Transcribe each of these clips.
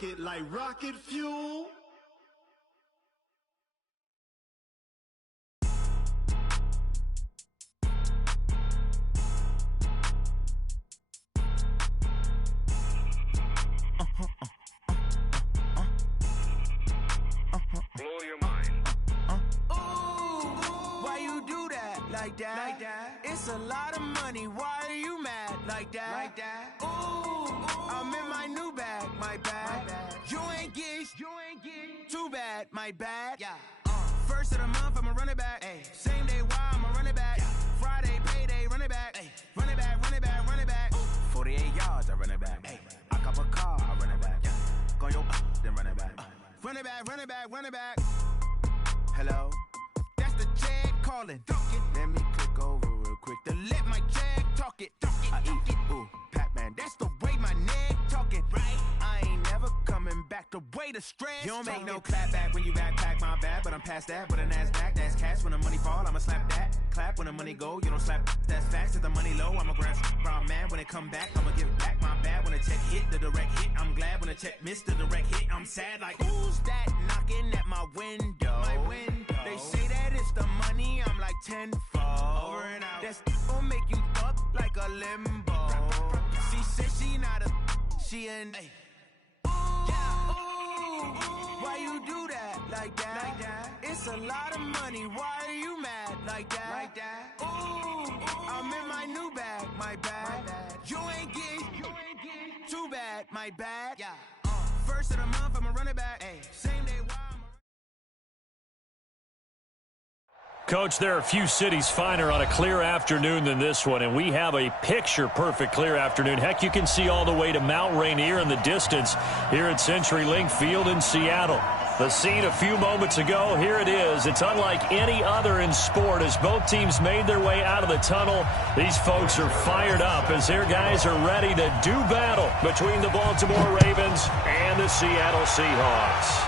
rocket like rocket fuel. Blow your mind. Why you do that like that? It's a lot of money. Why are you mad like that? Ooh, I'm in my new bag, my bad. You ain't get too bad, my bad. Yeah. First of the month, I'ma run it back. Ay. Same day, why I'ma run it back. Friday, payday, run it back. Ay. Run it back, run it back, run it back. 48 yards, I run it back. Ay. I cop a car, I run it back. Go yo, then run it back. Run it back, run it back, run it back. Hello? That's the jag calling. Let me click over real quick to let my jag talk it. I eat it, ooh, Pac-Man. That's the way my neck talking. Right? I ain't never coming back the way the stress. You don't make no clap back when you backpack, my bad. But I'm past that with a NASDAQ. That's cash when the money fall, I'ma slap that. Clap when the money go, you don't slap. That's facts. If the money low, I'ma grab brown man. When it come back, I'ma give back my bad. When the check hit, the direct hit. I'm glad when the check missed the direct hit. I'm sad like, who's that knocking at my window? My window. They say that it's the money, I'm like tenfold. Over and out. That's gon' make you up like a limbo. She said she not a, she an. Why you do that like that? It's a lot of money. Why are you mad like that? Ooh, I'm in my new bag, my bad. You ain't get too bad, my bad. Yeah. First of the month, I'ma run it back. Ay. Same day, why I'ma. Coach, there are a few cities finer on a clear afternoon than this one, and we have a picture-perfect clear afternoon. Heck, you can see all the way to Mount Rainier in the distance here at CenturyLink Field in Seattle. The scene a few moments ago, here it is. It's unlike any other in sport as both teams made their way out of the tunnel. These folks are fired up as their guys are ready to do battle between the Baltimore Ravens and the Seattle Seahawks.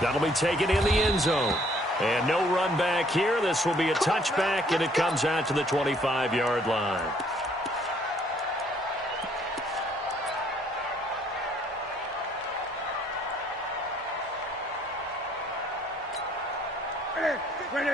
That'll be taken in the end zone. And no run back here. This will be a touchback, and it comes out to the 25-yard line. Ready?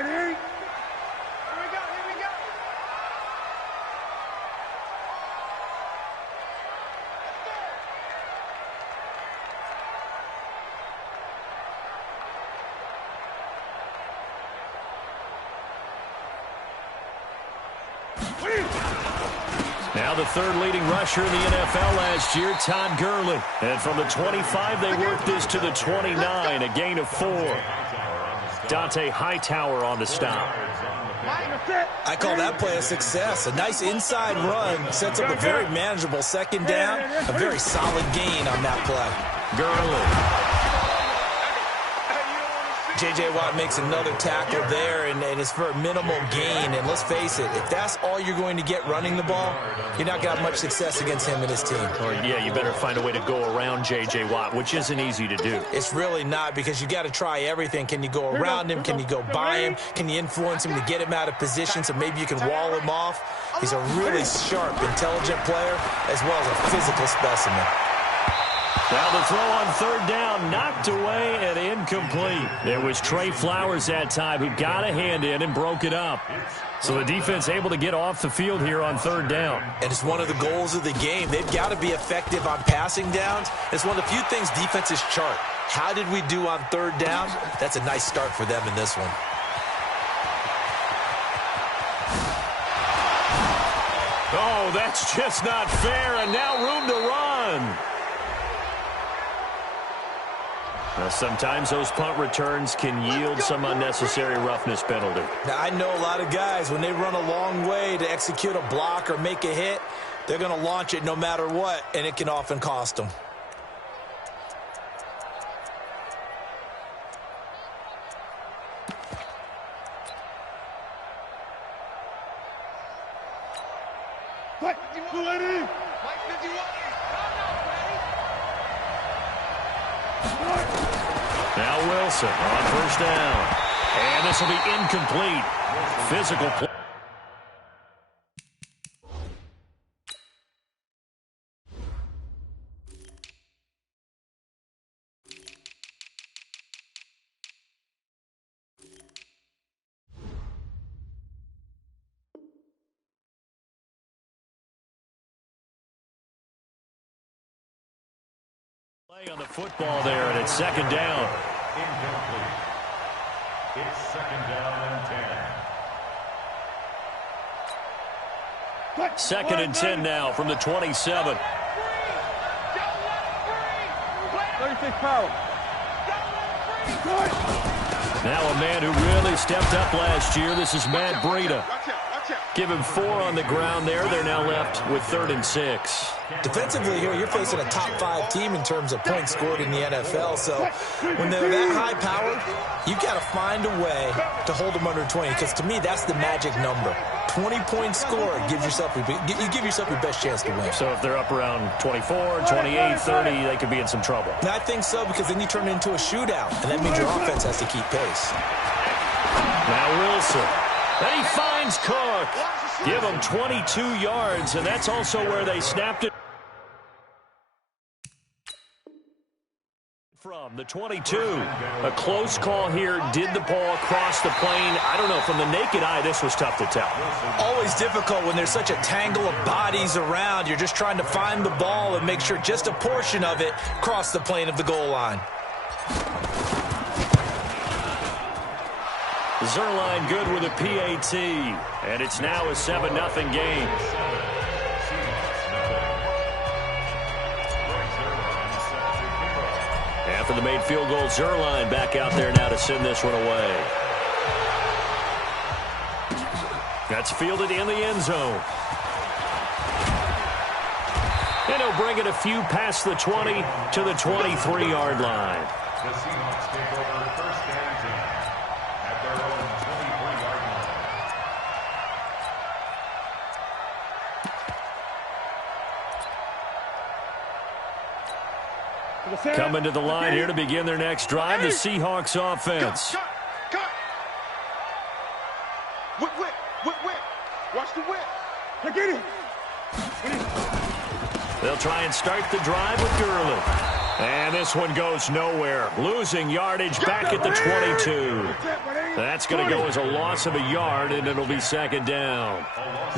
Now the third leading rusher in the NFL last year, Todd Gurley. And from the 25, they worked this to the 29, a gain of 4. Dante Hightower on the stop. I call that play a success. A nice inside run sets up a very manageable second down. A very solid gain on that play. Gurley. J.J. Watt makes another tackle there, and it's for a minimal gain. And let's face it, if that's all you're going to get running the ball, you're not going to have much success against him and his team. Or, yeah, you better find a way to go around J.J. Watt, which isn't easy to do. It's really not, because you got to try everything. Can you go around him? Can you go by him? Can you influence him to get him out of position so maybe you can wall him off? He's a really sharp, intelligent player as well as a physical specimen. Now the throw on third down, knocked away and incomplete. It was Trey Flowers that time who got a hand in and broke it up. So the defense able to get off the field here on third down. And it's one of the goals of the game. They've got to be effective on passing downs. It's one of the few things defenses chart. How did we do on third down? That's a nice start for them in this one. Oh, that's just not fair, and now room to run. Now, sometimes those punt returns can yield some unnecessary roughness penalty. Now, I know a lot of guys, when they run a long way to execute a block or make a hit, they're going to launch it no matter what, and it can often cost them. Now Wilson on first down. And this will be incomplete. Physical play. Play on the football there, and it's second down. Incomplete. It's second down and 10. Second and 10 now from the 27. 36 power. Now a man who really stepped up last year. This is Matt Breida. Give him 4 on the ground there. They're now left with 3rd and 6. Defensively here, you're facing a top 5 team in terms of points scored in the NFL. So when they're that high powered, you've got to find a way to hold them under 20. Because to me, that's the magic number. 20-point score gives yourself you give yourself your best chance to win. So if they're up around 24, 28, 30, they could be in some trouble. And I think so, because then you turn it into a shootout, and that means your offense has to keep pace. Now Wilson. And he finds Cook. Give him 22 yards, and that's also where they snapped it from the 22. A close call here. Did the ball cross the plane? I don't know. From the naked eye, this was tough to tell. Always difficult when there's such a tangle of bodies around. You're just trying to find the ball and make sure just a portion of it crossed the plane of the goal line. Zerline good with a PAT, and it's now a 7-0 game. After the made field goal, Zerline back out there now to send this one away. That's fielded in the end zone. And he'll bring it a few past the 20 to the 23-yard line. The Seahawks take over 1st and 10 at their own 23-yard line. Coming to the line here to begin their next drive, the Seahawks offense. Cut. Whip. Watch the whip. Get it. They'll try and start the drive with Gurley. And this one goes nowhere. Losing yardage back at the 22. That's going to go as a loss of a yard, and it'll be second down.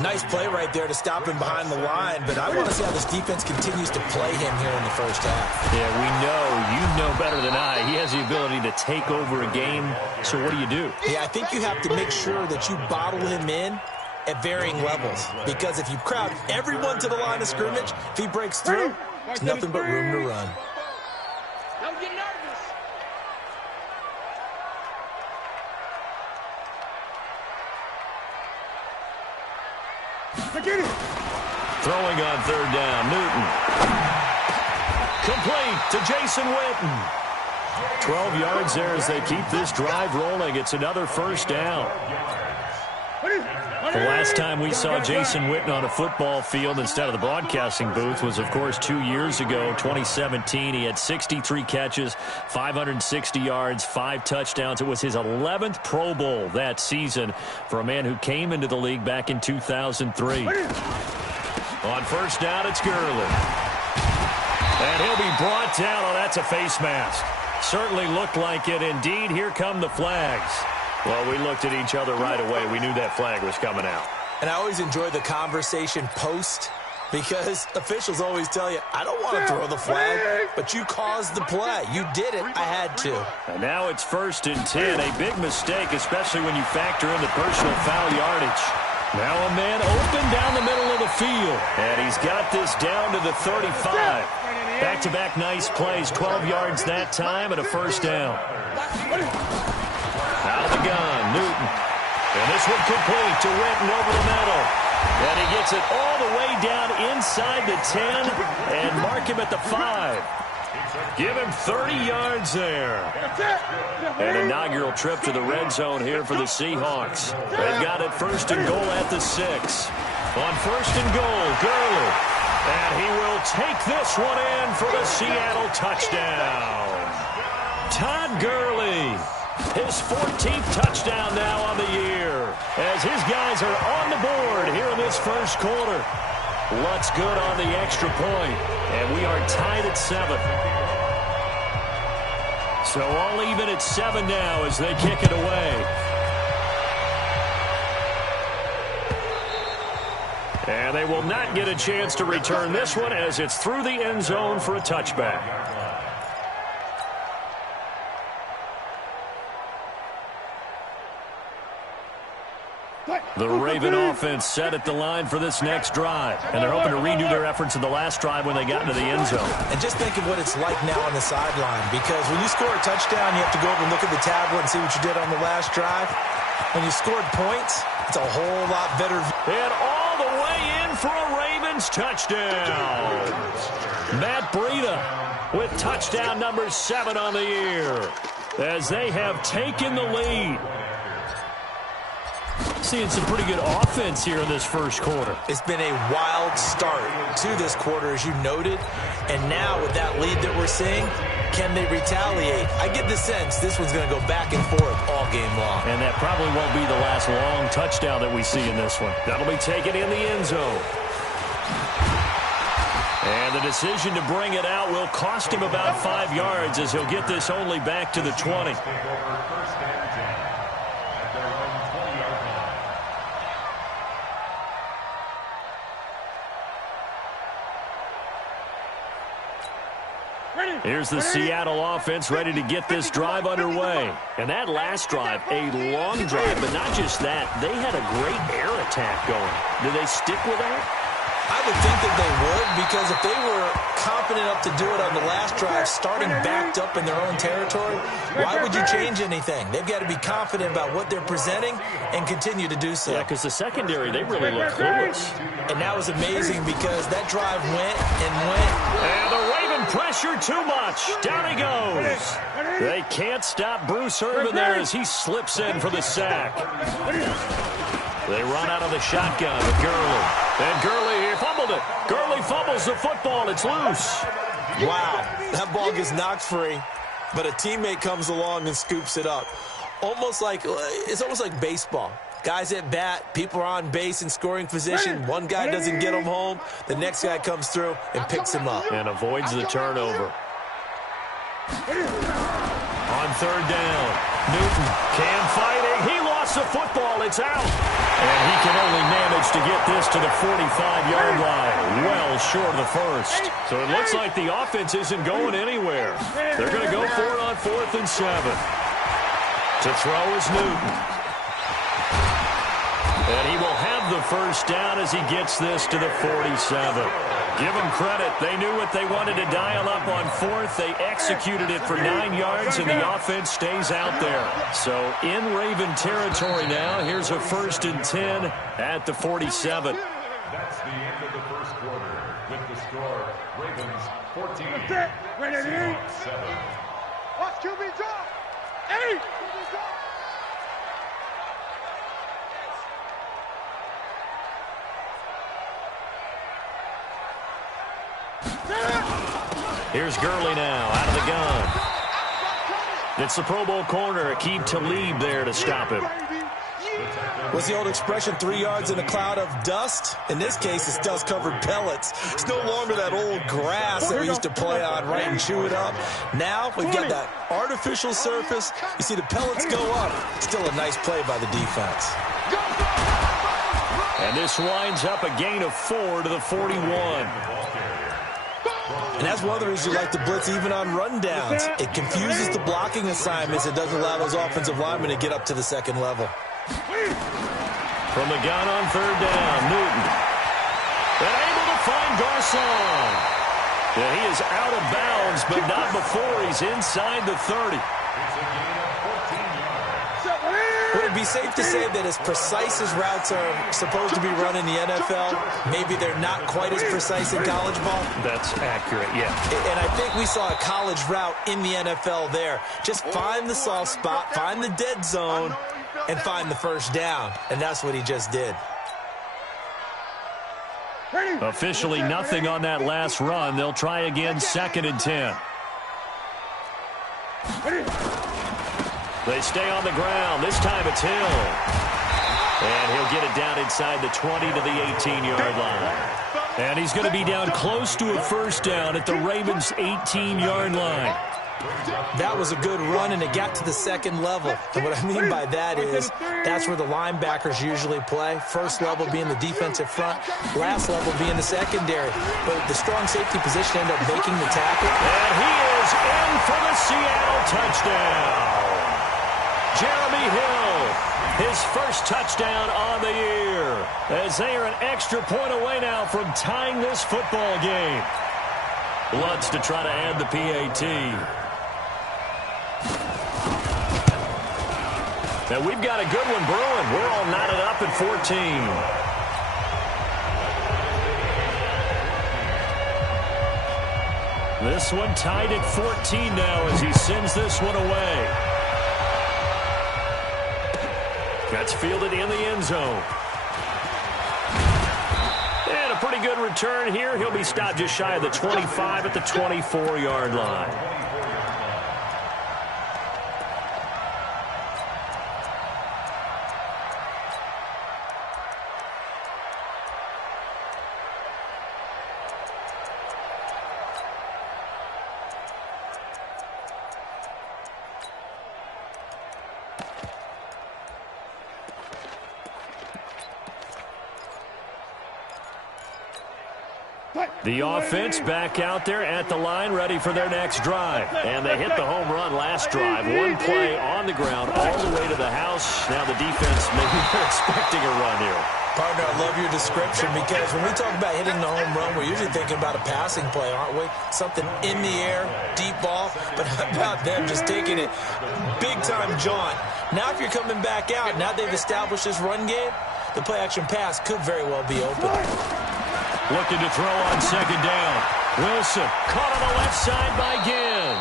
Nice play right there to stop him behind the line, but I want to see how this defense continues to play him here in the first half. Yeah, we know. You know better than I. He has the ability to take over a game, so what do? Yeah, I think you have to make sure that you bottle him in at varying levels, because if you crowd everyone to the line of scrimmage, if he breaks through, there's nothing but room to run. Don't get nervous. Get it. Throwing on 3rd down, Newton. Complete to Jason Witten. 12 yards there as they keep this drive rolling. It's another 1st down. The last time we saw Jason Witten on a football field instead of the broadcasting booth was, of course, 2 years ago, 2017. He had 63 catches, 560 yards, 5 touchdowns. It was his 11th Pro Bowl that season for a man who came into the league back in 2003. On 1st down, it's Gurley. And he'll be brought down. Oh, that's a face mask. Certainly looked like it. Indeed, here come the flags. Well, we looked at each other right away. We knew that flag was coming out. And I always enjoy the conversation post, because officials always tell you, I don't want to throw the flag, but you caused the play. You did it. I had to. And now it's 1st and 10. A big mistake, especially when you factor in the personal foul yardage. Now a man open down the middle of the field. And he's got this down to the 35. Back-to-back nice plays. 12 yards that time and a 1st down. Out of the gun, Newton. And this one complete to Witten over the middle. And he gets it all the way down inside the 10 and mark him at the 5. Give him 30 yards there. An inaugural trip to the red zone here for the Seahawks. They've got it 1st and goal at the 6. On 1st and goal, Gurley. And he will take this one in for the Seattle touchdown. Todd Gurley. His 14th touchdown now on the year, as his guys are on the board here in this 1st quarter. Lutz good on the extra point, and we are tied at 7. So all even at 7 now as they kick it away. And they will not get a chance to return this one as it's through the end zone for a touchback. The Raven offense set at the line for this next drive. And they're hoping to redo their efforts in the last drive when they got into the end zone. And just think of what it's like now on the sideline, because when you score a touchdown, you have to go over and look at the tablet and see what you did on the last drive. When you scored points, it's a whole lot better. And all the way in for a Ravens touchdown. Matt Breida with touchdown number 7 on the year as they have taken the lead. Seeing some pretty good offense here in this first quarter. It's been a wild start to this quarter, as you noted. And now with that lead that we're seeing, can they retaliate? I get the sense this one's going to go back and forth all game long. And that probably won't be the last long touchdown that we see in this one. That'll be taken in the end zone. And the decision to bring it out will cost him about 5 yards as he'll get this only back to the 20. Here's the Seattle offense ready to get this drive underway. And that last drive, a long drive, but not just that. They had a great air attack going. Do they stick with that? I would think that they would, because if they were confident enough to do it on the last drive, starting backed up in their own territory, why would you change anything? They've got to be confident about what they're presenting and continue to do so. Yeah, because the secondary, they really look clueless. And that was amazing because that drive went and went. And the Raven pressure too much. Down he goes. They can't stop Bruce Irvin there as he slips in for the sack. They run out of the shotgun with Gurley. And Gurley, he fumbled it. Gurley fumbles the football. It's loose. Wow, that ball gets knocked free, but a teammate comes along and scoops it up. It's almost like baseball. Guys at bat, people are on base in scoring position. One guy doesn't get him home. The next guy comes through and picks him up. And avoids the turnover. On third down, Newton, Cam fighting. He lost the football. It's out. And he can only manage to get this to the 45-yard line. Well short of the first. So it looks like the offense isn't going anywhere. They're going to go for it on 4th and 7. To throw is Newton. And he will have the first down as he gets this to the 47. Give them credit. They knew what they wanted to dial up on 4th. They executed it for 9 yards, and the offense stays out there. So in Raven territory now, here's a 1st and 10 at the 47. That's the end of the first quarter with the score Ravens 14, Seahawks 7. Watch QB drop. 8. QB drop. Here's Gurley now out of the gun. It's the Pro Bowl corner, Aqib Talib there to stop him. What's the old expression, 3 yards in a cloud of dust? In this case, it's dust-covered pellets. It's no longer that old grass that we used to play on, right, and chew it up. Now we've got that artificial surface. You see the pellets go up. Still a nice play by the defense. And this winds up a gain of 4 to the 41. And that's one of the reasons you like to blitz even on rundowns. It confuses the blocking assignments. It doesn't allow those offensive linemen to get up to the second level. From the gun on third down, Newton. And able to find Garcon. Yeah, he is out of bounds, but not before he's inside the 30. Would it be safe to say that as precise as routes are supposed to be run in the NFL, maybe they're not quite as precise in college ball? That's accurate, yeah. And I think we saw a college route in the NFL there. Just find the soft spot, find the dead zone, and find the first down. And that's what he just did. Officially nothing on that last run. They'll try again, 2nd and 10. They stay on the ground. This time it's Hill. And he'll get it down inside the 20 to the 18-yard line. And he's going to be down close to a first down at the Ravens' 18-yard line. That was a good run, and it got to the second level. And what I mean by that is that's where the linebackers usually play. First level being the defensive front, last level being the secondary. But the strong safety position ended up making the tackle. And he is in for the Seattle touchdown. Jeremy Hill, his first touchdown on the year, as they are an extra point away now from tying this football game. Lutz to try to add the PAT. Now we've got a good one brewing. We're all knotted up at 14. This one tied at 14 now as he sends this one away. Gets fielded in the end zone. And a pretty good return here. He'll be stopped just shy of the 25 at the 24-yard line. The offense back out there at the line, ready for their next drive. And they hit the home run last drive. One play on the ground all the way to the house. Now the defense, maybe they're expecting a run here. Partner, I love your description because when we talk about hitting the home run, we're usually thinking about a passing play, aren't we? Something in the air, deep ball. But how about them just taking it big-time jaunt? Now if you're coming back out, now they've established this run game, the play-action pass could very well be open. Looking to throw on second down. Wilson caught on the left side by Ginn.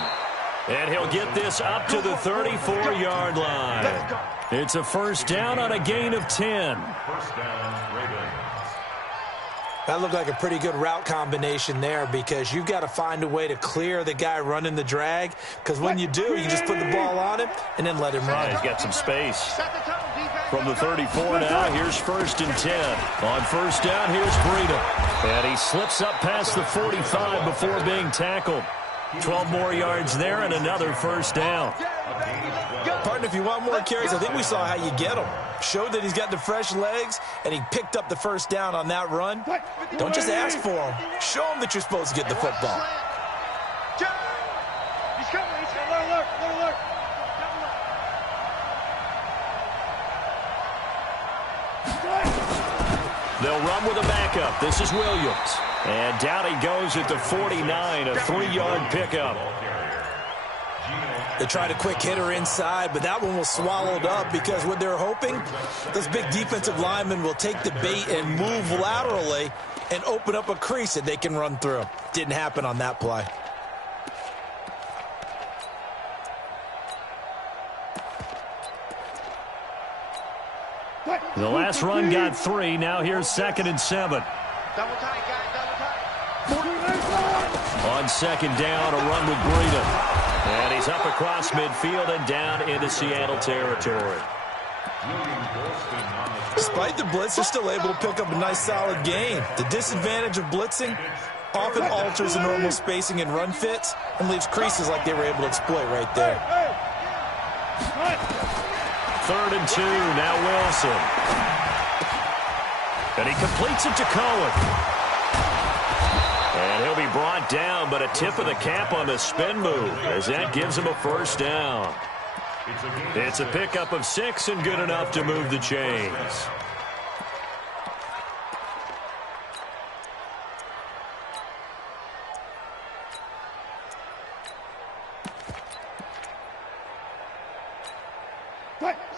And he'll get this up to the 34-yard line. It's a first down on a gain of 10. First down, Ravens. That looked like a pretty good route combination there because you've got to find a way to clear the guy running the drag, because when you do, you just put the ball on him and then let him run. He's got some space. From the 34 now, here's first and 10. On first down, here's Breida. And he slips up past the 45 before being tackled. 12 more yards there and another first down. Partner, if you want more carries, I think we saw how you get them. Showed that he's got the fresh legs, and he picked up the first down on that run. Don't just ask for him. Show him that you're supposed to get the football. He's coming. He's coming. Alert. They'll run with a backup. This is Williams. And down he goes at the 49, a 3-yard pickup. They tried a quick hitter inside, but that one was swallowed up because what they're hoping, those big defensive linemen will take the bait and move laterally and open up a crease that they can run through. Didn't happen on that play. The last run got 3. Now here's second and 7. Double tight, guys. Double tight. On second down, a run with Breida. And he's up across midfield and down into Seattle territory. Despite the blitz, they're still able to pick up a nice solid gain. The disadvantage of blitzing often alters the normal spacing and run fits and leaves creases like they were able to exploit right there. Third and 2, now Wilson. And he completes it to Cohen. And he'll be brought down, but a tip of the cap on the spin move as that gives him a first down. It's a pickup of 6 and good enough to move the chains.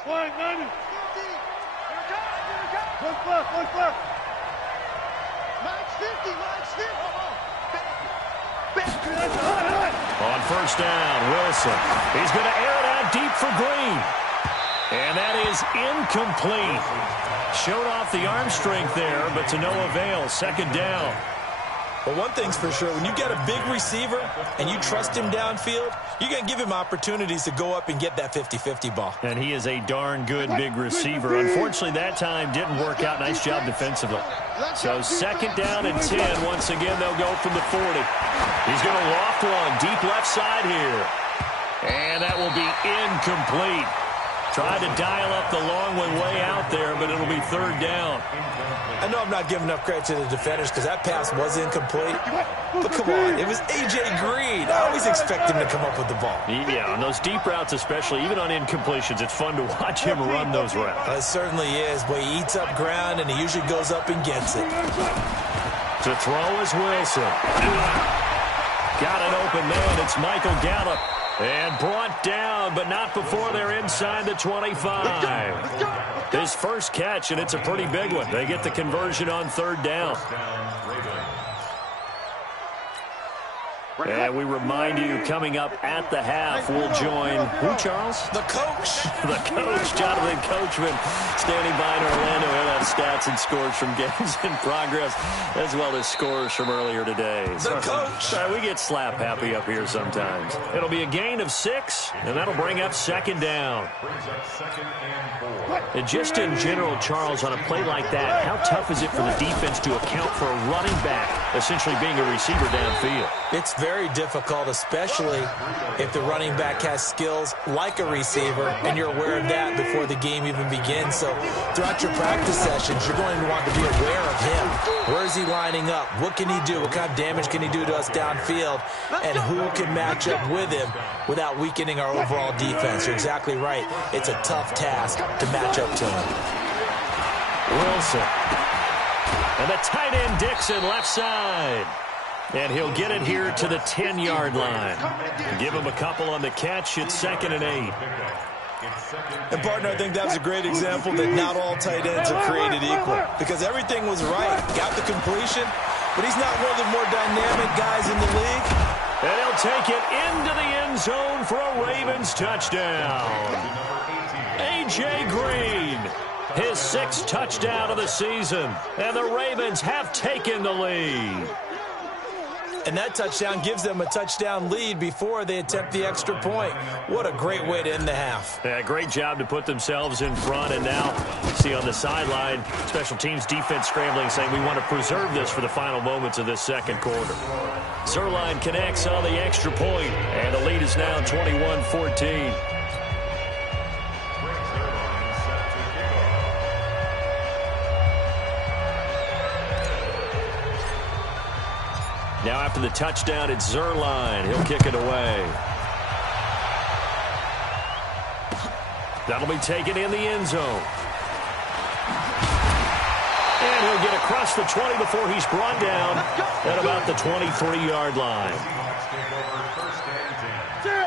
Slide 90. Look left. Max 50. On first down, Wilson. He's going to air it out deep for Green. And that is incomplete. Showed off the arm strength there, but to no avail. Second down. But one thing's for sure, when you get a big receiver and you trust him downfield, you're going to give him opportunities to go up and get that 50-50 ball. And he is a darn good big receiver. Unfortunately, that time didn't work out. Nice job defensively. So second down and 10. Once again, they'll go from the 40. He's going to loft one deep left side here. And that will be incomplete. Tried to dial up the long one way out there, but it'll be third down. I know I'm not giving enough credit to the defenders because that pass was incomplete. But come on, it was A.J. Green. I always expect him to come up with the ball. Yeah, on those deep routes especially, even on incompletions, it's fun to watch him run those routes. It certainly is, but he eats up ground and he usually goes up and gets it. To throw is Wilson. Got an open man. It's Michael Gallup. And brought down, but not before they're inside the 25. His first catch, and it's a pretty big one. They get the conversion on third down. And we remind you, coming up at the half, we'll join, who, Charles? The coach. The coach, Jonathan Coachman, standing by in Orlando. He'll have stats and scores from games in progress, as well as scores from earlier today. The coach. We get slap happy up here sometimes. It'll be a gain of 6, and that'll bring up second down. And just in general, Charles, on a play like that, how tough is it for the defense to account for a running back essentially being a receiver downfield? It's very difficult, especially if the running back has skills like a receiver, and you're aware of that before the game even begins. So throughout your practice sessions, you're going to want to be aware of him. Where is he lining up? What can he do? What kind of damage can he do to us downfield? And who can match up with him without weakening our overall defense? You're exactly right. It's a tough task to match up to him. Wilson. And the tight end Dixon left side. And he'll get it here to the 10-yard line. Give him a couple on the catch. It's 2nd and 8. And, partner, I think that was a great example that not all tight ends are created equal. Because everything was right. Got the completion, but he's not one of the more dynamic guys in the league. And he'll take it into the end zone for a Ravens touchdown. A.J. Green, his 6th touchdown of the season. And the Ravens have taken the lead. And that touchdown gives them a touchdown lead before they attempt the extra point. What a great way to end the half. Yeah, great job to put themselves in front. And now, see on the sideline, special teams defense scrambling, saying we want to preserve this for the final moments of this second quarter. Zerline connects on the extra point, and the lead is now 21-14. Now after the touchdown, it's Zerline. He'll kick it away. That'll be taken in the end zone. And he'll get across the 20 before he's brought down at about the 23-yard line.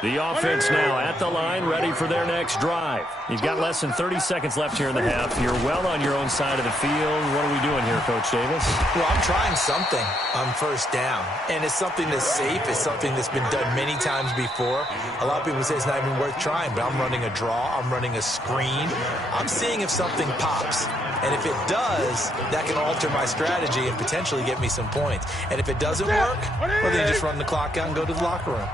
The offense now at the line, ready for their next drive. You've got less than 30 seconds left here in the half. You're well on your own side of the field. What are we doing here, Coach Davis? Well, I'm trying something on first down. And it's something that's safe. It's something that's been done many times before. A lot of people say it's not even worth trying, but I'm running a draw. I'm running a screen. I'm seeing if something pops. And if it does, that can alter my strategy and potentially get me some points. And if it doesn't work, well, then you just run the clock out and go to the locker room.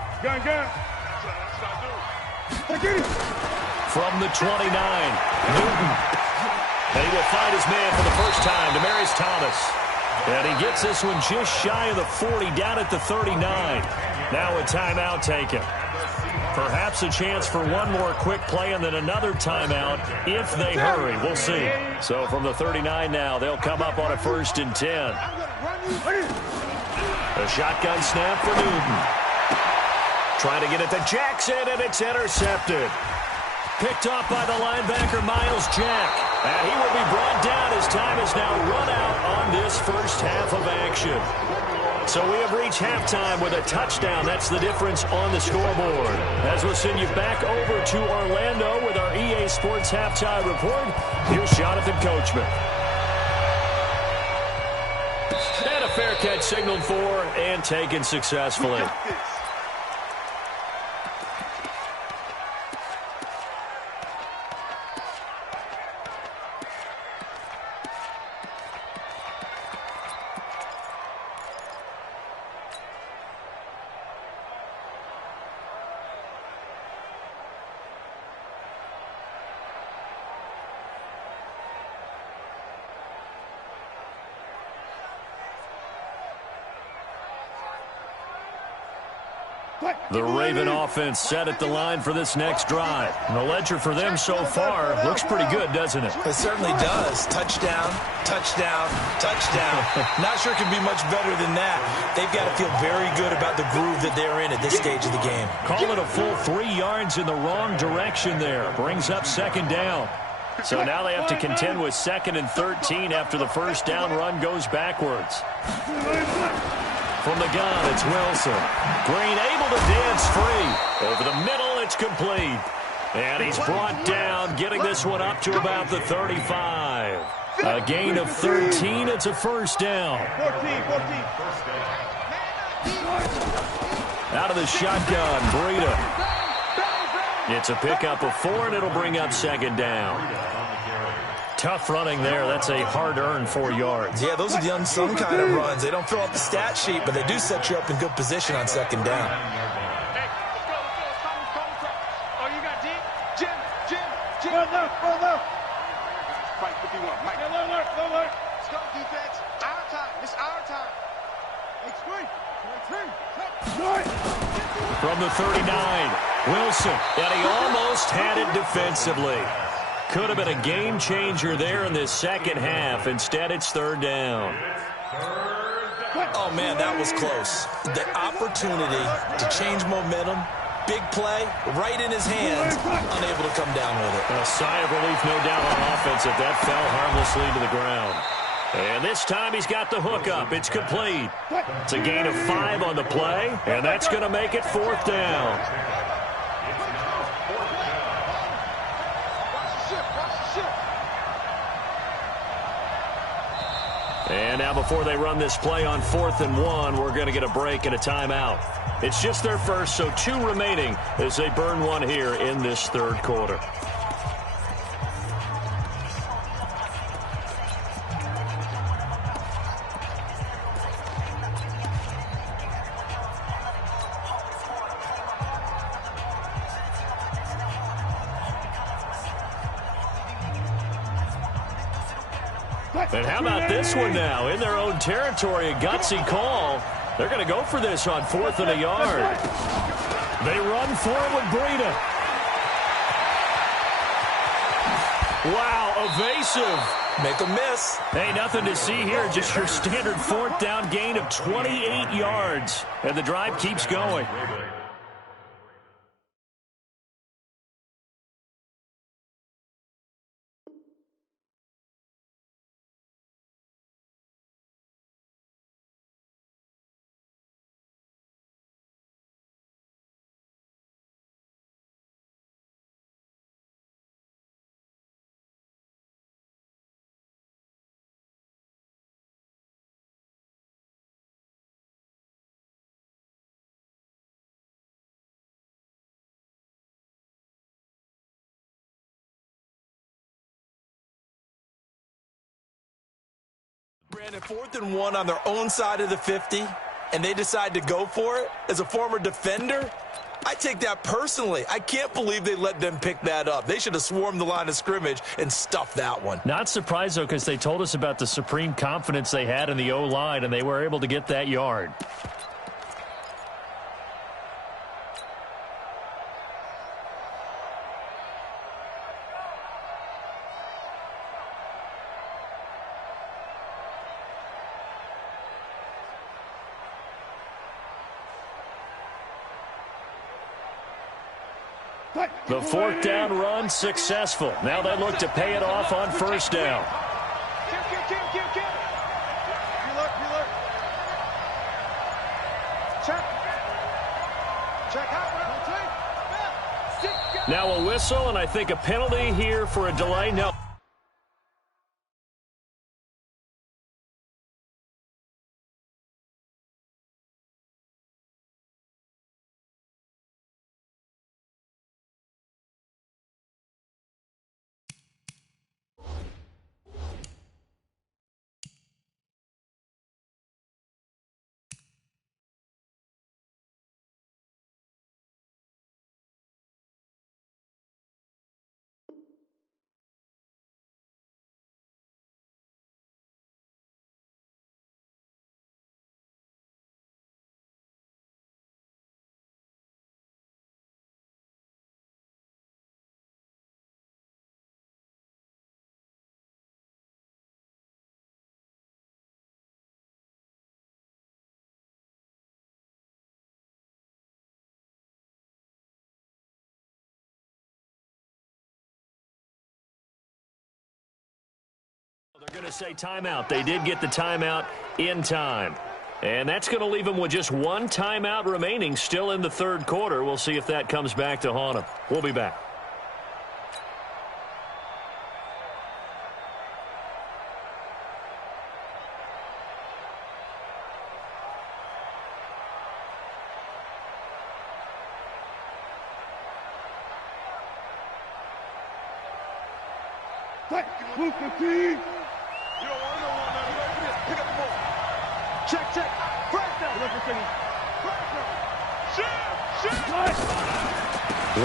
From the 29, Newton. And he will find his man for the first time, Demaryius Thomas. And he gets this one just shy of the 40, down at the 39. Now a timeout taken. Perhaps a chance for one more quick play and then another timeout if they hurry. We'll see. So from the 39 now, they'll come up on a 1st and 10. A shotgun snap for Newton. Trying to get it to Jackson, and it's intercepted. Picked off by the linebacker, Miles Jack. And he will be brought down. His time is now run out on this first half of action. So we have reached halftime with a touchdown. That's the difference on the scoreboard. As we'll send you back over to Orlando with our EA Sports Halftime Report, here's Jonathan Coachman. And a fair catch signaled for and taken successfully. The Raven offense set at the line for this next drive. And the ledger for them so far looks pretty good, doesn't it? It certainly does. Touchdown, touchdown, touchdown. Not sure it can be much better than that. They've got to feel very good about the groove that they're in at this stage of the game. Call it a full 3 yards in the wrong direction there. Brings up second down. So now they have to contend with 2nd and 13 after the first down run goes backwards. From the gun, it's Wilson. Green able to dance free. Over the middle, it's complete. And he's brought down, getting this one up to about the 35. A gain of 13, it's a first down. 14. Out of the shotgun, Breida. It's a pickup of 4, and it'll bring up second down. Tough running there. That's a hard-earned 4 yards. Yeah, those are the unsung kind of runs. They don't fill out the stat sheet, but they do set you up in good position on second down. Hey, let's go. Oh, you got deep? Jim. Run left. Fight 51. Mike. Low alert. Let's go, defense. Our time. It's our time. Hey, screen. From the 39, Wilson. And he almost had it defensively. Could have been a game changer there in this second half. Instead, it's third down. Oh, man, that was close. The opportunity to change momentum, big play, right in his hands, unable to come down with it. A sigh of relief, no doubt, on offense if that fell harmlessly to the ground. And this time he's got the hook up. It's complete. It's a gain of 5 on the play, and that's going to make it fourth down. And now before they run this play on 4th and 1, we're going to get a break and a timeout. It's just their first, so 2 remaining as they burn 1 here in this third quarter. And how about this one now? In their own territory, a gutsy call. They're going to go for this on 4th and a yard. They run for it with Breida. Wow, evasive. Make a miss. Hey, nothing to see here. Just your standard 4th down gain of 28 yards. And the drive keeps going. Brandon, 4th and 1 on their own side of the 50, and they decide to go for it. As a former defender, I take that personally. I can't believe they let them pick that up. They should have swarmed the line of scrimmage and stuffed that one. Not surprised, though, because they told us about the supreme confidence they had in the O-line, and they were able to get that yard. The 4th down run successful. Now they look to pay it off on 1st down. Now a whistle, and I think a penalty here for a delay. No. going to say timeout. They did get the timeout in time. And that's going to leave them with just one timeout remaining still in the third quarter. We'll see if that comes back to haunt them. We'll be back. You don't want to know one that. Pick up the ball. Check. Pressure.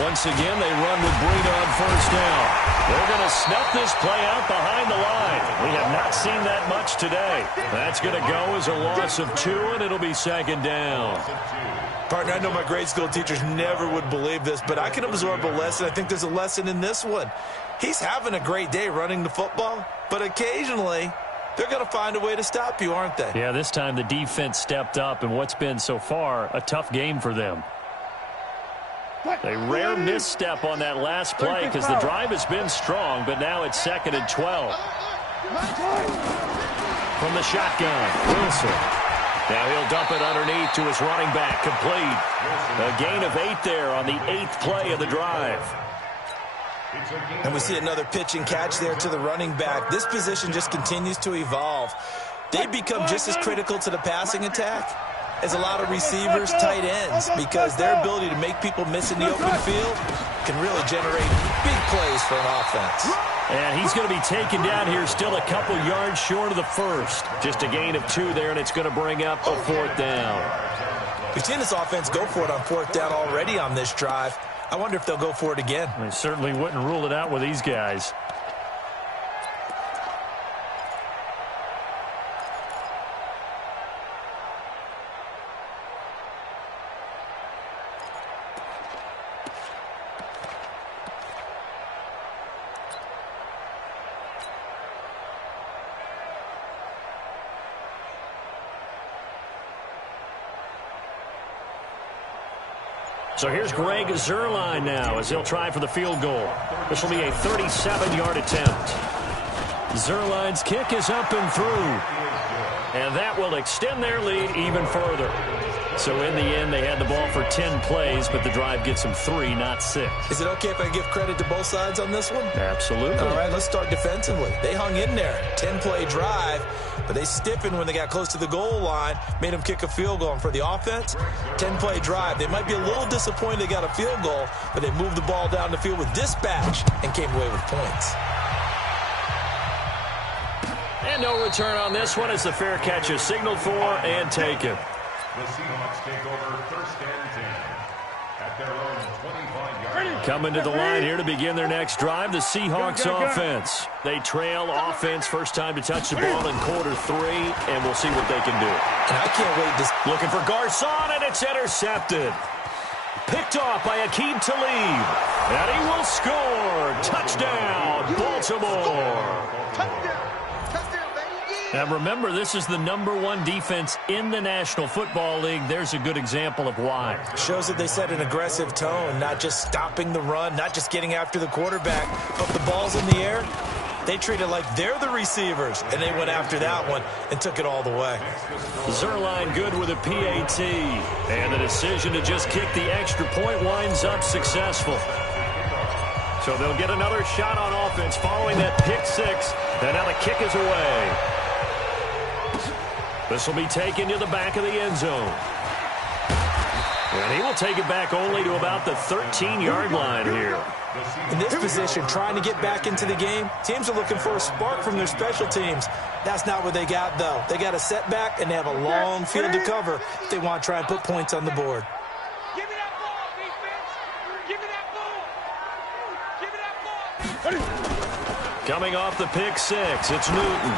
Once again, they run with Breida on first down. They're going to snuff this play out behind the line. We have not seen that much today. That's going to go as a loss of 2, and it'll be second down. Partner, I know my grade school teachers never would believe this, but I can absorb a lesson. I think there's a lesson in this one. He's having a great day running the football, but occasionally they're going to find a way to stop you, aren't they? Yeah, this time the defense stepped up in what's been so far a tough game for them. A rare misstep on that last play because the drive has been strong, but now it's 2nd and 12. From the shotgun, Wilson. Now he'll dump it underneath to his running back, complete. A gain of 8 there on the 8th play of the drive. And we see another pitch and catch there to the running back. This position just continues to evolve. They become just as critical to the passing attack as a lot of receivers, tight ends, because their ability to make people miss in the open field can really generate big plays for an offense. And he's going to be taken down here still a couple yards short of the first. Just a gain of 2 there, and it's going to bring up a 4th down. We've seen this offense go for it on 4th down already on this drive. I wonder if they'll go for it again. They certainly wouldn't rule it out with these guys. So here's Greg Zuerlein now as he'll try for the field goal. This will be a 37-yard attempt. Zuerlein's kick is up and through. And that will extend their lead even further. So in the end, they had the ball for 10 plays, but the drive gets them 3, not 6. Is it okay if I give credit to both sides on this one? Absolutely. All right, let's start defensively. They hung in there. 10-play drive, but they stiffened when they got close to the goal line, made them kick a field goal. And for the offense, 10-play drive. They might be a little disappointed they got a field goal, but they moved the ball down the field with dispatch and came away with points. And no return on this one as the fair catch is signaled for and taken. The Seahawks take over 1st and 10 at their own 25-yard line. Coming to the line here to begin their next drive, the Seahawks offense. They trail offense, first time to touch the ball in quarter 3, and we'll see what they can do. And I can't wait to... Looking for Garcon, and it's intercepted. Picked off by Aqib Talib. And he will score. Touchdown, Baltimore. Now remember, this is the #1 defense in the National Football League. There's a good example of why. Shows that they set an aggressive tone, not just stopping the run, not just getting after the quarterback, but the ball's in the air. They treat it like they're the receivers, and they went after that one and took it all the way. Zuerlein good with a PAT, and the decision to just kick the extra point winds up successful. So they'll get another shot on offense following that pick 6, and now the kick is away. This will be taken to the back of the end zone. And he will take it back only to about the 13-yard line here. In this position, trying to get back into the game, teams are looking for a spark from their special teams. That's not what they got, though. They got a setback, and they have a long field to cover if they want to try and put points on the board. Give me that ball, defense. Give me that ball. Give me that ball. Coming off the pick 6, it's Newton.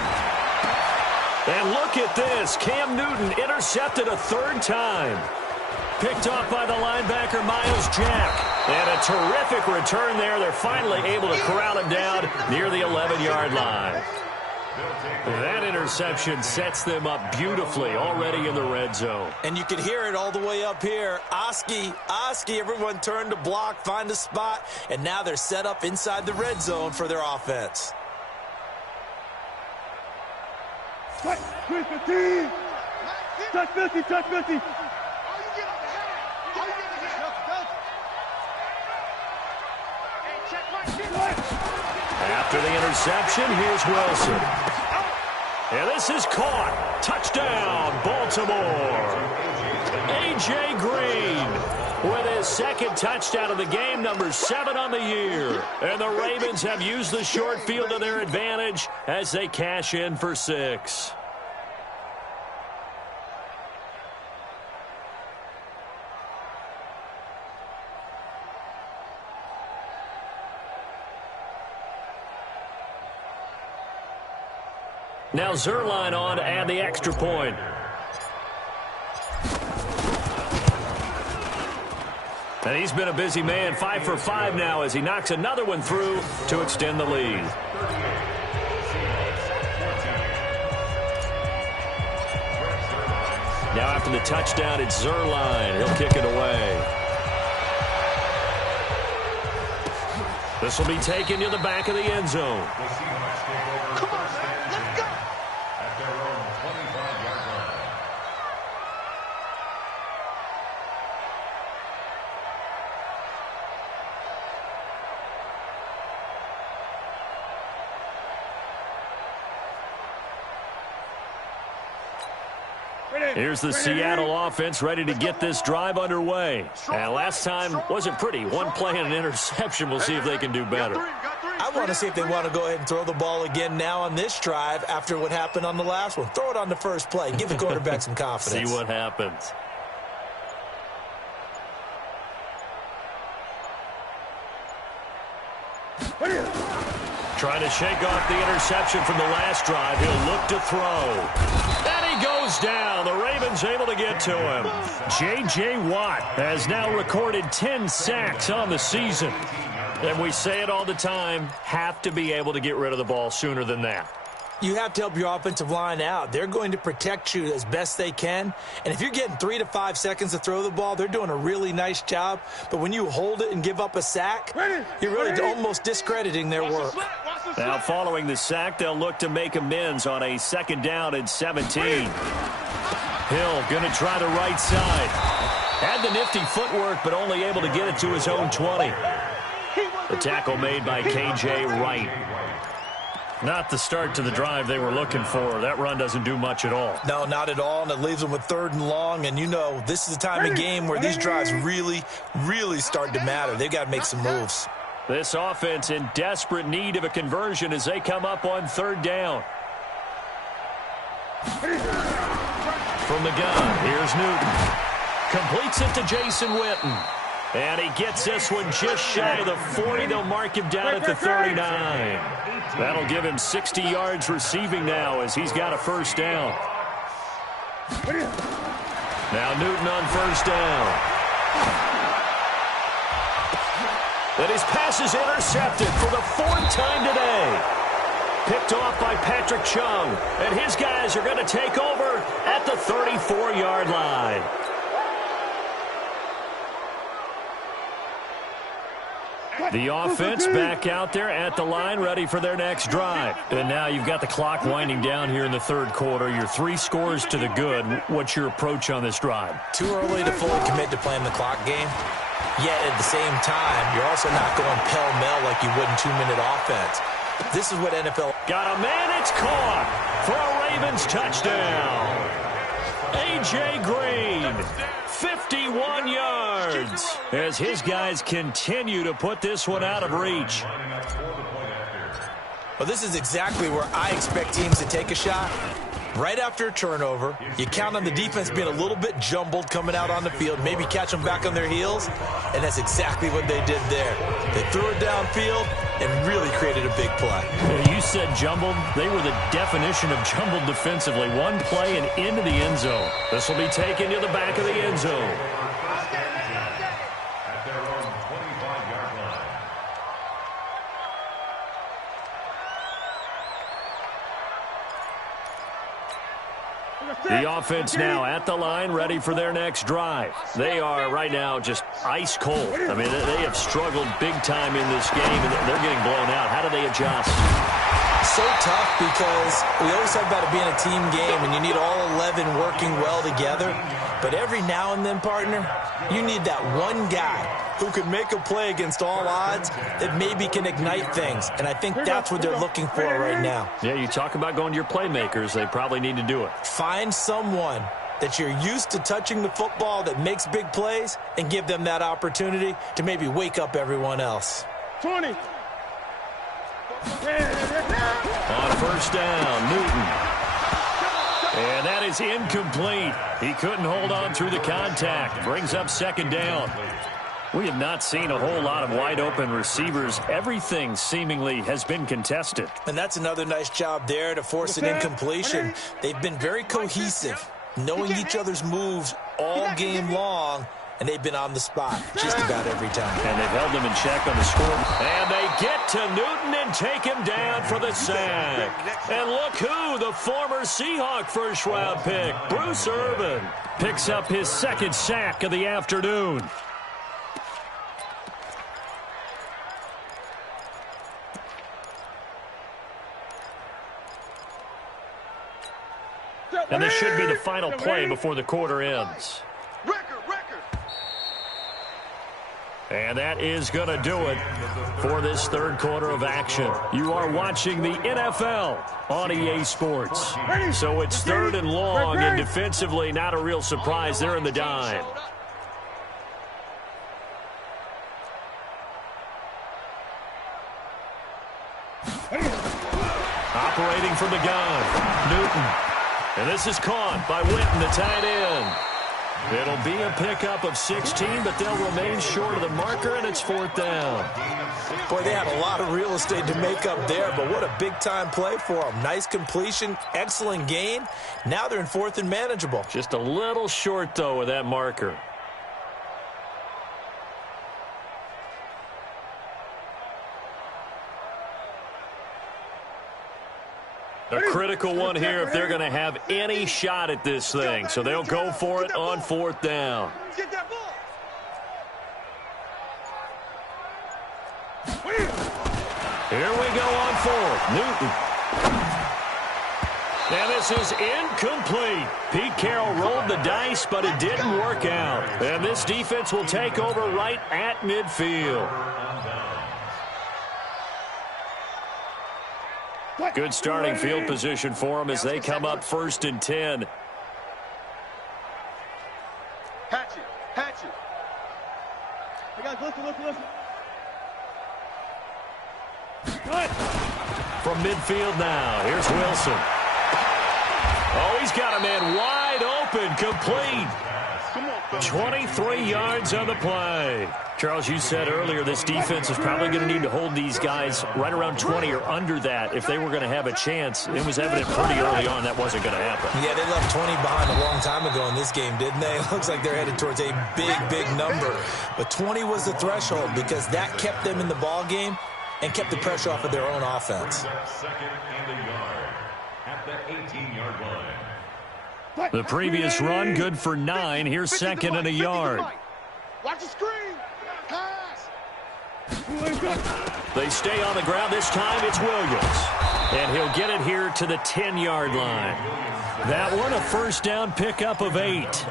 And look at this. Cam Newton intercepted a 3rd time. Picked off by the linebacker, Miles Jack. And a terrific return there. They're finally able to corral him down near the 11-yard line. That interception sets them up beautifully already in the red zone. And you can hear it all the way up here. Oski, everyone turned to block, find a spot, and now they're set up inside the red zone for their offense. 315. Touch 50, touch 50. After the interception, here's Wilson. And this is caught. Touchdown, Baltimore. A.J. Green with his second touchdown of the game, number 7 on the year. And the Ravens have used the short field to their advantage as they cash in for 6. Now Zerline on to add the extra point. And he's been a busy man, 5 for 5 now as he knocks another one through to extend the lead. Now after the touchdown, it's Zerline. He'll kick it away. This will be taken to the back of the end zone. Come on, man. Let's go. At their own 25-yard line. Here's the Seattle offense ready to get this drive underway. And last time wasn't pretty. One play and an interception. We'll see if they can do better. I want to see if they want to go ahead and throw the ball again now on this drive after what happened on the last one. Throw it on the first play. Give the quarterback some confidence. See what happens. Trying to shake off the interception from the last drive. He'll look to throw. And he goes down. The Ravens able to get to him. J.J. Watt has now recorded 10 sacks on the season. And we say it all the time, have to be able to get rid of the ball sooner than that. You have to help your offensive line out. They're going to protect you as best they can. And if you're getting 3 to 5 seconds to throw the ball, they're doing a really nice job. But when you hold it and give up a sack, you're really almost discrediting their work. Now following the sack, they'll look to make amends on a 2nd down and 17. Hill going to try the right side. Had the nifty footwork, but only able to get it to his own 20. The tackle made by K.J. Wright. Not the start to the drive they were looking for. That run doesn't do much at all. No, not at all, and it leaves them with 3rd and long. And you know, this is the time of game where these drives really, really start to matter. They've got to make some moves. This offense in desperate need of a conversion as they come up on 3rd down. From the gun, here's Newton. Completes it to Jason Witten. And he gets this one just shy of the 40. They'll mark him down at the 39. That'll give him 60 yards receiving now as he's got a 1st down. Now Newton on 1st down. And his pass is intercepted for the 4th time today. Picked off by Patrick Chung. And his guys are going to take over at the 34-yard line. The offense back out there at the line, ready for their next drive. And now you've got the clock winding down here in the 3rd quarter. Your 3 scores to the good. What's your approach on this drive? Too early to fully commit to playing the clock game. Yet at the same time, you're also not going pell-mell like you would in 2-minute offense. This is what NFL... Got a man, it's caught for a Ravens touchdown. A.J. Green, 51 yards, as his guys continue to put this one out of reach. Well, this is exactly where I expect teams to take a shot. Right after a turnover, you count on the defense being a little bit jumbled coming out on the field, maybe catch them back on their heels, and that's exactly what they did there. They threw it downfield and really created a big play. You said jumbled. They were the definition of jumbled defensively. One play and into the end zone. This will be taken to the back of the end zone. At their own 25-yard line. The offense now at the line, ready for their next drive. They are right now just ice cold. I mean, they have struggled big time in this game, and they're getting blown out. How do they adjust? so tough because we always talk about it being a team game, and you need all 11 working well together. But every now and then, partner, you need that one guy who can make a play against all odds that maybe can ignite things. And I think that's what they're looking for right now. Yeah, you talk about going to your playmakers. They probably need to do it. Find someone that you're used to touching the football that makes big plays and give them that opportunity to maybe wake up everyone else. 20. On first down, Newton. And that is incomplete. He couldn't hold on through the contact. Brings up second down. We have not seen a whole lot of wide-open receivers. Everything seemingly has been contested. And that's another nice job there to force an incompletion. They've been very cohesive, knowing each other's moves all game long, and they've been on the spot just about every time. And they've held them in check on the score. And they get to Newton and take him down for the sack. And look who, the former Seahawk first-round pick, Bruce Irvin, picks up his second sack of the afternoon. And this should be the final play before the quarter ends. And that is going to do it for this third quarter of action. You are watching the NFL on EA Sports. So it's third and long, and defensively not a real surprise. They're in the dime. Operating from the gun, Newton. And this is caught by Witten, the tight end. It'll be a pickup of 16, but they'll remain short of the marker, and it's fourth down. Boy, they had a lot of real estate to make up there, but what a big-time play for them. Nice completion, excellent gain. Now they're in fourth and manageable. Just a little short, though, with that marker. A critical one here if they're going to have any shot at this thing. So they'll go for it on fourth down. Here we go on fourth. Newton. And this is incomplete. Pete Carroll rolled the dice, but it didn't work out. And this defense will take over right at midfield. Good starting field position for them as they come up first and 10. Hatch it. Hey guys, listen. From midfield now, here's Wilson. Oh, he's got a man wide open, complete. 23 yards on the play. Charles, you said earlier this defense is probably going to need to hold these guys right around 20 or under that if they were going to have a chance. It was evident pretty early on that wasn't going to happen. Yeah, they left 20 behind a long time ago in this game, didn't they? It looks like they're headed towards a big number. But 20 was the threshold because that kept them in the ball game and kept the pressure off of their own offense. Second and a yard at the 18-yard line. The previous run, good for 9. Here's second and a yard. Watch the screen. Pass. They stay on the ground. This time it's Williams. And he'll get it here to the 10-yard line. That one, a first down pickup of 8.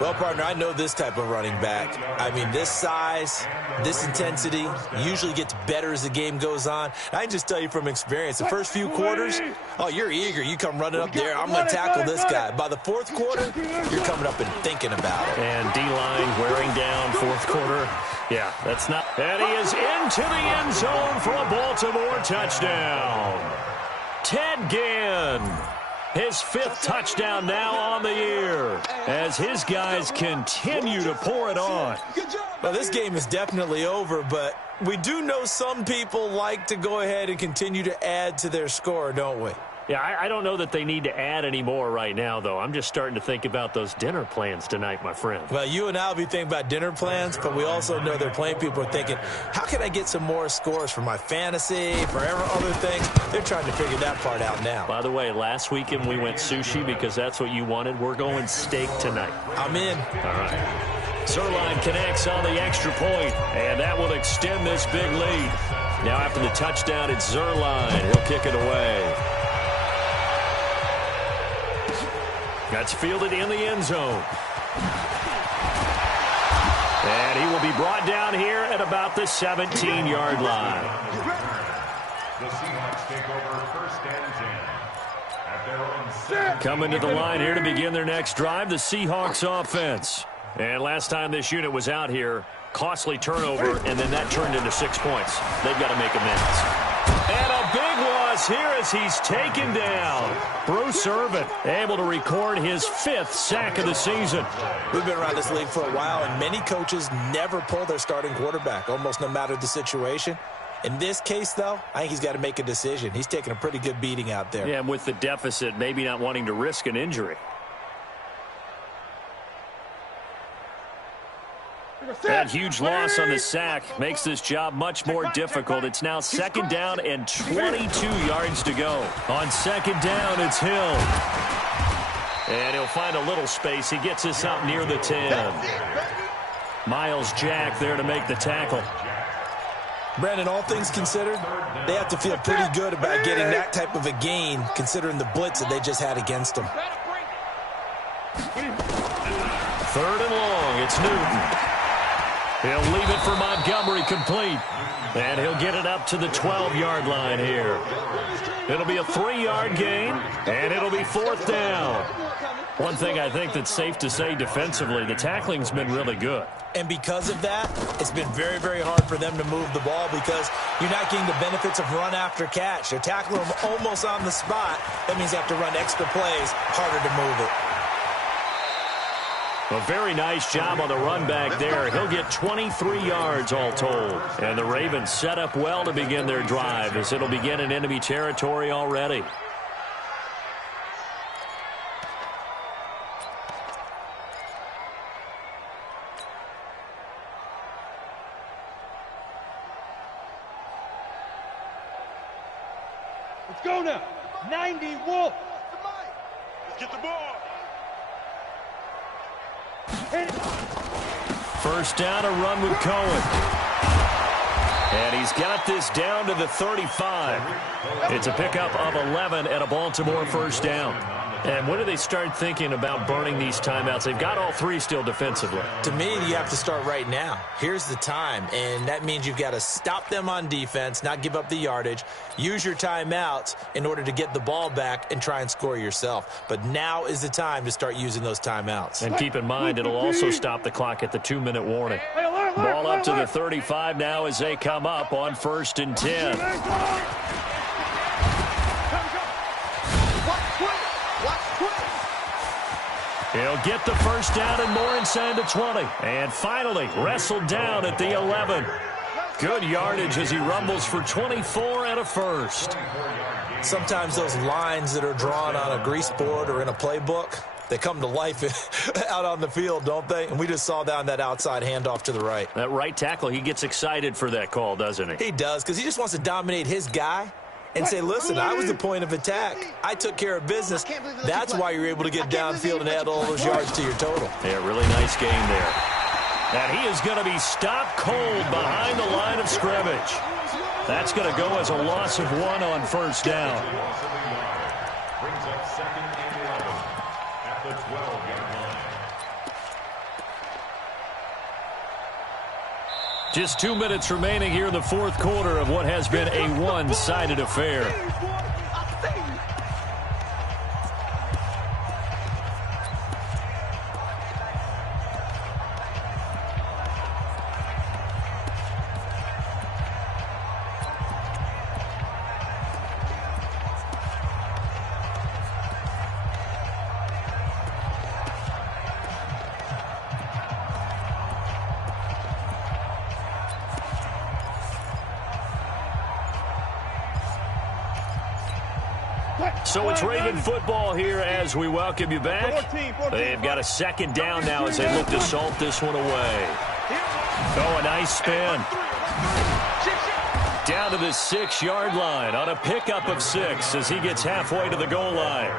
Well, partner, I know this type of running back. I mean, this size, this intensity usually gets better as the game goes on. I can just tell you from experience, the first few quarters, oh, you're eager. You come running up there, I'm going to tackle this guy. By the fourth quarter, you're coming up and thinking about it. And D-line wearing down fourth quarter. Yeah, that's not. And he is into the end zone for a Baltimore touchdown. Ted Ginn. His 5th touchdown now on the year as his guys continue to pour it on. Well, this game is definitely over, but we do know some people like to go ahead and continue to add to their score, don't we? Yeah, I don't know that they need to add any more right now, though. I'm just starting to think about those dinner plans tonight, my friend. Well, you and I will be thinking about dinner plans, but we also know they're playing people are thinking, how can I get some more scores for my fantasy, for other things? They're trying to figure that part out now. By the way, last weekend we went sushi because that's what you wanted. We're going steak tonight. I'm in. All right. Zerline connects on the extra point, and that will extend this big lead. Now after the touchdown, it's Zerline. He'll kick it away. That's fielded in the end zone. And he will be brought down here at about the 17-yard line. The Seahawks take over first and 10 at their own 7. Coming to the line here to begin their next drive, the Seahawks offense. And last time this unit was out here, costly turnover, and then that turned into 6 points. They've got to make amends. And a big loss here as he's taken down. Bruce Irvin able to record his 5th sack of the season. We've been around this league for a while, and many coaches never pull their starting quarterback, almost no matter the situation. In this case, though, I think he's got to make a decision. He's taking a pretty good beating out there. Yeah, and with the deficit, maybe not wanting to risk an injury. That huge loss on the sack makes this job much more difficult. It's now 2nd down and 22 yards to go. On 2nd down, it's Hill. And he'll find a little space. He gets us out near the 10. Miles Jack there to make the tackle. Brandon, all things considered, they have to feel pretty good about getting that type of a gain, considering the blitz that they just had against them. 3rd and long, it's Newton. He'll leave it for Montgomery complete. And he'll get it up to the 12-yard line here. It'll be a 3-yard gain, and it'll be 4th down. One thing I think that's safe to say defensively, the tackling's been really good. And because of that, it's been very, very hard for them to move the ball because you're not getting the benefits of run after catch. They're tackling them almost on the spot. That means they have to run extra plays, harder to move it. A very nice job on the run back there. He'll get 23 yards all told. And the Ravens set up well to begin their drive as it'll begin in enemy territory already. Let's go now. 90 Wolf. Let's get the ball. First down, a run with Cohen. And he's got this down to the 35. It's a pickup of 11 and a Baltimore first down. And when do they start thinking about burning these timeouts? They've got all 3 still defensively. To me, you have to start right now. Here's the time, and that means you've got to stop them on defense, not give up the yardage, use your timeouts in order to get the ball back and try and score yourself. But now is the time to start using those timeouts. And keep in mind, it'll also stop the clock at the 2-minute warning. Ball up to the 35 now as they come up on 1st and 10. He'll get the first down and more inside the 20. And finally, wrestled down at the 11. Good yardage as he rumbles for 24 and a first. Sometimes those lines that are drawn on a grease board or in a playbook, they come to life out on the field, don't they? And we just saw down that outside handoff to the right. That right tackle, he gets excited for that call, doesn't he? He does, because he just wants to dominate his guy and say, listen, I was the point of attack. I took care of business. That's why you're able to get downfield and add all those yards to your total. Yeah, really nice game there. And he is going to be stopped cold behind the line of scrimmage. That's going to go as a loss of 1 on first down. Brings up 2nd and 11 at the 12-yard line. Just 2 minutes remaining here in the 4th quarter of what has been a one-sided affair. So it's Raven football here as we welcome you back. They've got a 2nd down now as they look to salt this one away. Oh, a nice spin. Down to the 6-yard line on a pickup of 6 as he gets halfway to the goal line.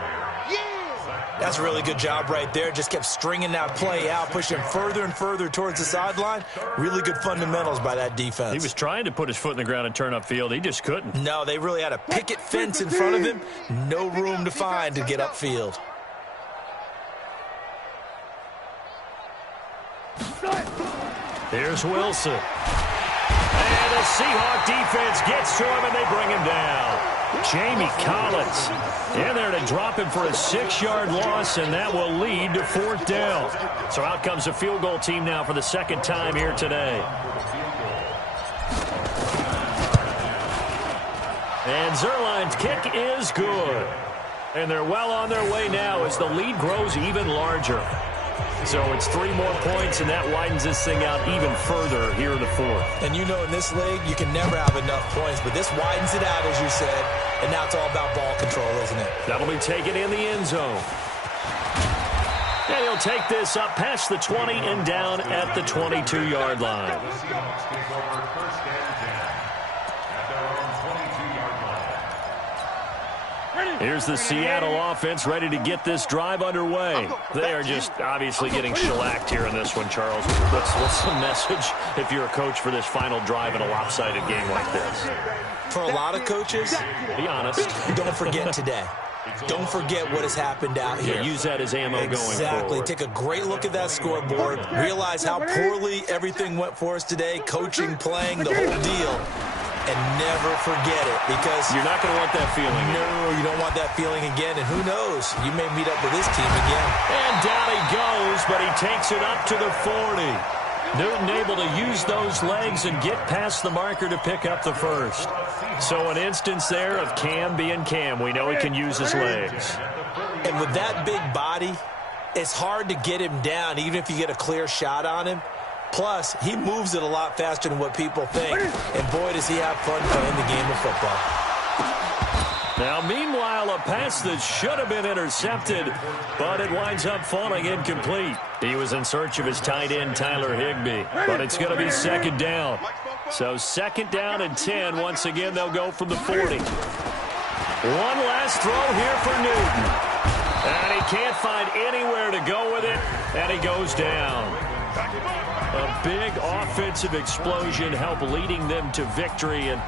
That's a really good job right there. Just kept stringing that play out, pushing further and further towards the sideline. Really good fundamentals by that defense. He was trying to put his foot in the ground and turn upfield. He just couldn't. No, they really had a picket fence in front of him. No room to find to get upfield. Here's Wilson. And the Seahawk defense gets to him, and they bring him down. Jamie Collins in there to drop him for a 6-yard loss, and that will lead to 4th down. So out comes the field goal team now for the second time here today. And Zerline's kick is good. And they're well on their way now as the lead grows even larger. So it's 3 more points, and that widens this thing out even further here in the 4th. And you know in this league, you can never have enough points, but this widens it out, as you said, and now it's all about ball control, isn't it? That'll be taken in the end zone. And he'll take this up past the 20 and down at the 22-yard line. Here's the Seattle offense ready to get this drive underway. They are just obviously getting shellacked here in this one, Charles. What's the message if you're a coach for this final drive in a lopsided game like this? For a lot of coaches, be honest, don't forget today. Don't forget what has happened out here. Use that as ammo going forward. Exactly. Take a great look at that scoreboard. Realize how poorly everything went for us today. Coaching, playing, the whole deal. And never forget it, because you're not going to want that feeling. No, you don't want that feeling again. And who knows? You may meet up with this team again. And down he goes, but he takes it up to the 40. Newton able to use those legs and get past the marker to pick up the first. So an instance there of Cam being Cam. We know he can use his legs. And with that big body, it's hard to get him down, even if you get a clear shot on him. Plus, he moves it a lot faster than what people think. And boy, does he have fun playing the game of football. Now, meanwhile, a pass that should have been intercepted, but it winds up falling incomplete. He was in search of his tight end, Tyler Higbee, but it's going to be 2nd down. So 2nd down and 10. Once again, they'll go from the 40. One last throw here for Newton. And he can't find anywhere to go with it, and he goes down. A big offensive explosion helped leading them to victory. And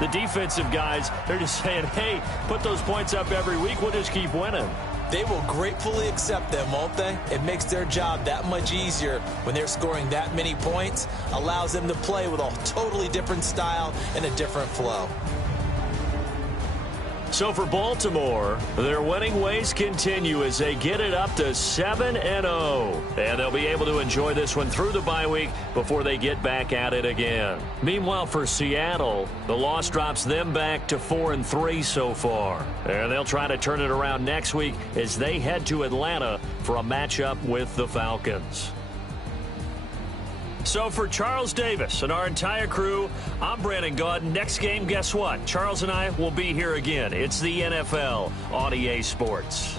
the defensive guys, they're just saying, hey, put those points up every week. We'll just keep winning. They will gratefully accept them, won't they? It makes their job that much easier when they're scoring that many points. Allows them to play with a totally different style and a different flow. So for Baltimore, their winning ways continue as they get it up to 7-0. And they'll be able to enjoy this one through the bye week before they get back at it again. Meanwhile, for Seattle, the loss drops them back to 4-3 so far. And they'll try to turn it around next week as they head to Atlanta for a matchup with the Falcons. So for Charles Davis and our entire crew, I'm Brandon Gaudin. Next game, guess what? Charles and I will be here again. It's the NFL on EA Sports.